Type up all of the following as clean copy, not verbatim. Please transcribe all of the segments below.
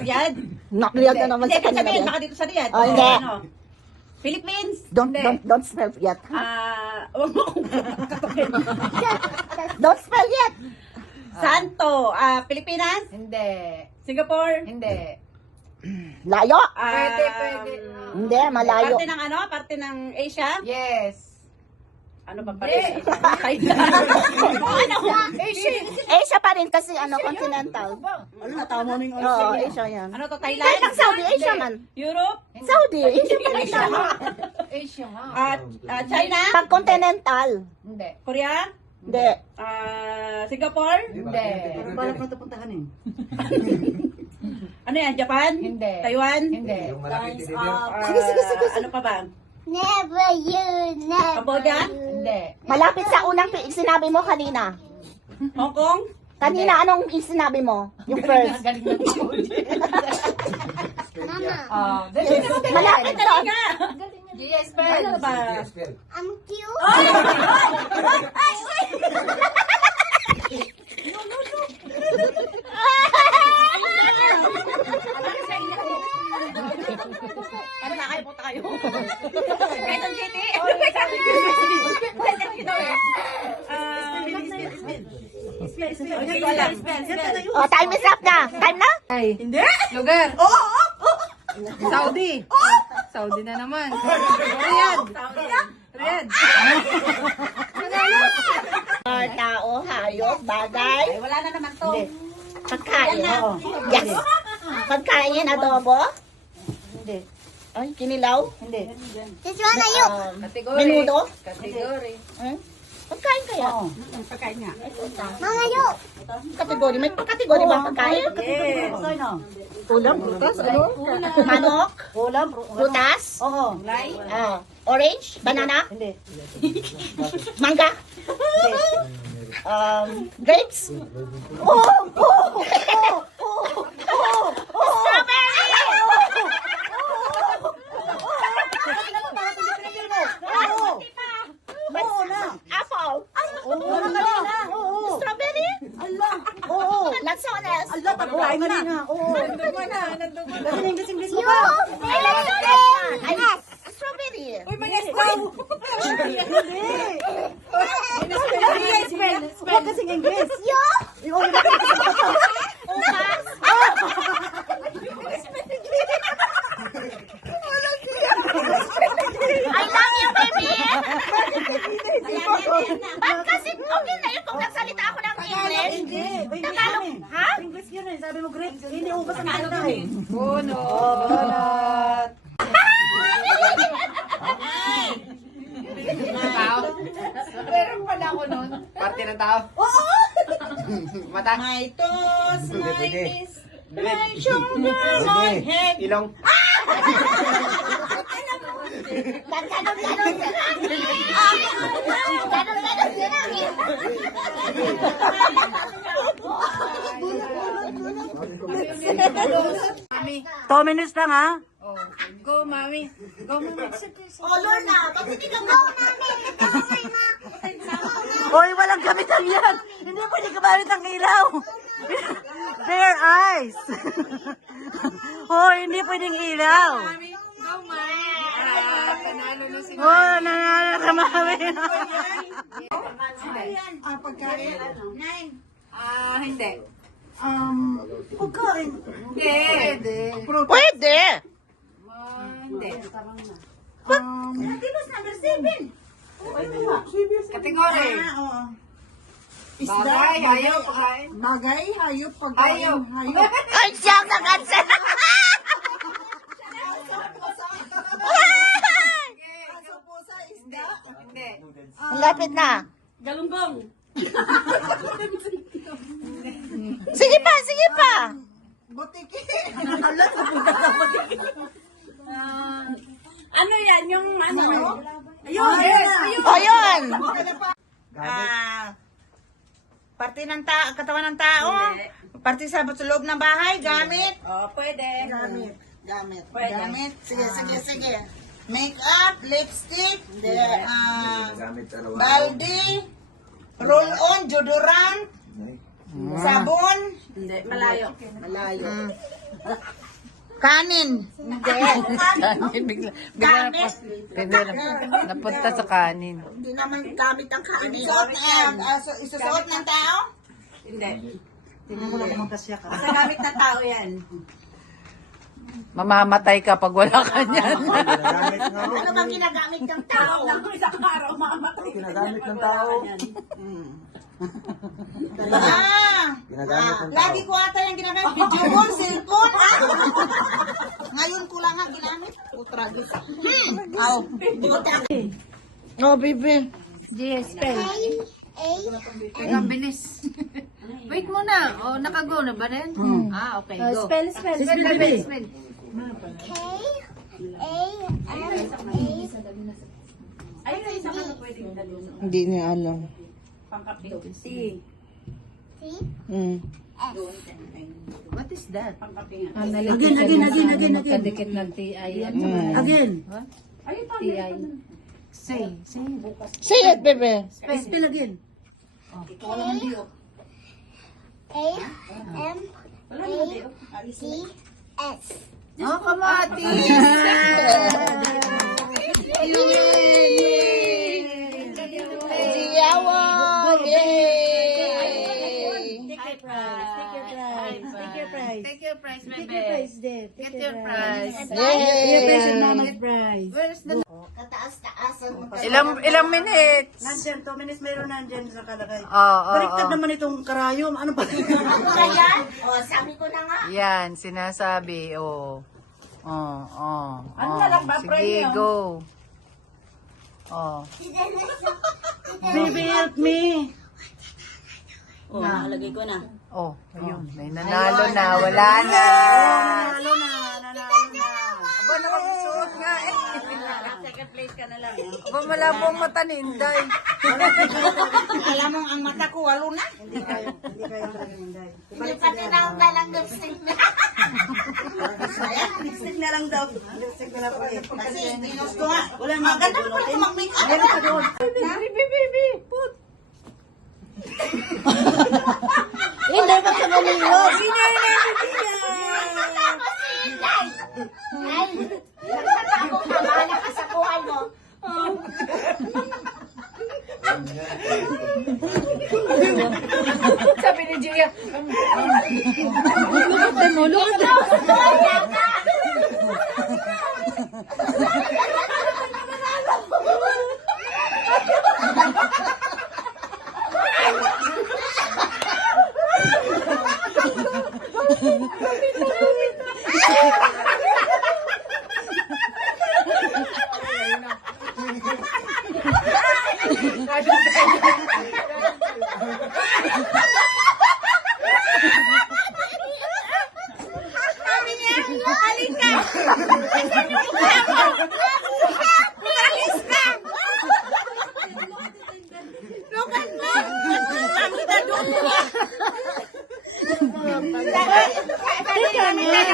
Riyadh? Riyadh na naman Hindi, sa kanya. sabihin, baka dito sa Riyadh. Oh, hindi. Ano? Philippines? Don't spell yet. Huwag mo kong Don't spell yet. Santo, Pilipinas? Hindi. Singapore? Hindi. Layo. Pwede. Hindi, malayo. Parte ng ano? Parte ng Asia? Yes. Ano ba parte ng Asia? Ano? Asia pa rin kasi continental. Ano na, tama mo yung Oo, Asia yan. Ano to? Kahit Thailand? ang Saudi, Asia man. Europe? Saudi, Asia pa rin siya. Asia nga. China? Pag continental. Hindi. Korea? Hindi. Singapore? Hindi. Pero balak na ito puntahan eh. Ano yan? Japan? Hindi. Taiwan? Hindi. Sige. Ano pa ba? Never you, never. Cambodia? Hindi. Malapit sa unang sinabi mo kanina. Hong Kong? Kanina, anong sinabi mo? Yung first. Galing na ako. Mama, Malapit na doon. Yes, Ano ba? I'm cute. Ano na kayo? Punta kayo. Quezon City? Hindi ko alam. Oh, time is up na. Time na? Hindi. Lugar. Saudi. Saudi na naman. Riyadh. Riyadh. Tao, hayop, bagay, Ay, wala na naman to. pagkain. Yes. Pagkain, adobo. Hindi. Ay, kinilaw. Hindi. This one are you. Kategory. Menudo. Kategory. Pagkain kaya. Pagkain nga. Mama, you. Kategory. May kategory ba ang pagkain? Yes. Pagkain na. Ulam, prutas, ano? Manok, Ulam, prutas, Oo. orange, banana, Hindi. mangga, Hindi. grapes. Strawberry! Oo na. Apple. Oo na kanina. Oo. Strawberry. Allah. Oo. Lanzones. Allah, pagkain mo na. Oo. Kasi English mo You. pa. Ay, lanzones. Ay, strawberry. Uy, mag-esplaw! Hindi. Huwag kasing English. You. Yung Upas. I love you, baby. Bakit kasi okay na yun kung nagsalita ako ng English? Hindi. Tagalog. Ha? English yun eh. Sabi mo grapes. Hindi ubas ang kanta eh. Puno. Tao. Meron pala ako nun. Parte ng tao? Oo! Mata? My toes, my Pwede. knees, my shoulder, my head. Ilong? Ganon sila. Ganon sila. 2 minutes lang ha. Oh. Go, mami. Go, mami. Oh, Lorna, ba't hindi ka go, mami? Hoy, walang gamitan yan. Hindi pwede gamit ang ilaw. Bare eyes. Hoy, hindi pwedeng ilaw. Mami. Go, mami. Panalo na si Oh, nanalo ka mami. Pagkain. Hindi. Pagkain. Hindi. Pwede. Hindi. Number 7. Kategory. Bagay, hayop, pagkain. Bagay, hayop, pagkain, Hayop. Ay, siyang nakansa. Hindi. Lapit na. Galunggong. Sige pa, sige pa. Butiki. Ano yan? Yung ano? Ayun, ayun. O, yun. Parte ng katawan ng tao. Parte sa loob ng bahay, gamit. Pwede. Gamit. Pwede. Gamit. Sige. Make-up, lipstick, Gamit araw-araw. baldi, roll-on, deodorant, Sabon. Hindi, malayo. Kanin. Hindi. Kanin, bigla napunta sa kanin. Hindi naman gamit ang kanin. Isusuot ng tao? Hindi. Tingnan mo lang kung kasya ka. Sa gamit na tao yan. Mamamatay ka pag wala ka niyan. Ano bang ginagamit ng tao? Isang araw, makamatay. Ginagamit ng tao. Lagi ko ata yung ginamit. Video call, cellphone. Ngayon ko lang nga ginamit. Utragis. Oh, baby. A. Bilis. Wait muna. O, nakago na ba rin? Ah, okay. Go. K. A. M. A. Ayun na isang ano pwedeng dalhin. Hindi niya alam. Pangkape. C. T. What is that? Pangkape nga. Again. Kadikit ng TI. Again. Ayun pa. TI. Say. Say it, baby. Spell again. A. M. A. D. S. Oh, kamati. Yawag! Take your prize, my babe. Get your prize. Where's the... Kataas-taasan mo. Ilang minutes? Nandyan, 2 minutes mayroon nandyan sa kalagay. Oo. Baliktad naman itong karayom. Ano ba? Ano ba yan? O, sabi ko na nga. Yan, sinasabi. Oh. Ano na lang ba, Sige, premium? go. Oh. Baby, help me. Oh, nakalagay ko na. Oh, ayun. May nanalo na. Wala na. Nanalo na. Aba, nakasuot nga eh. Second place ka na lang. Aba, malabo ang mata ni Inday. Alam mo, ang mata ko, walo na. Hindi kayo talaga ninday. Hindi pa tinanggal ang lipstick na. Lipstick na lang daw. Lipstick na lang po eh. Kasi pinos ko nga. Wala nga. Maganda pa pala ito mag-make up. Meron pa doon. Baby, put. Hindi ba sa maniwag? Ay, nagtatago ka. Bahala ka sa buhay mo. Sabi ni Gia.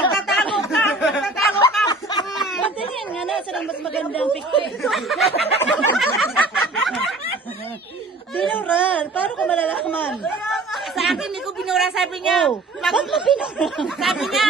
Tatago ka. Tingin nga na, sarang mas magandang picture. Binuran, paano ko malalaman? Sa akin, hindi ko binura. Sabi niya. Bakit mo binura? Sabi niya,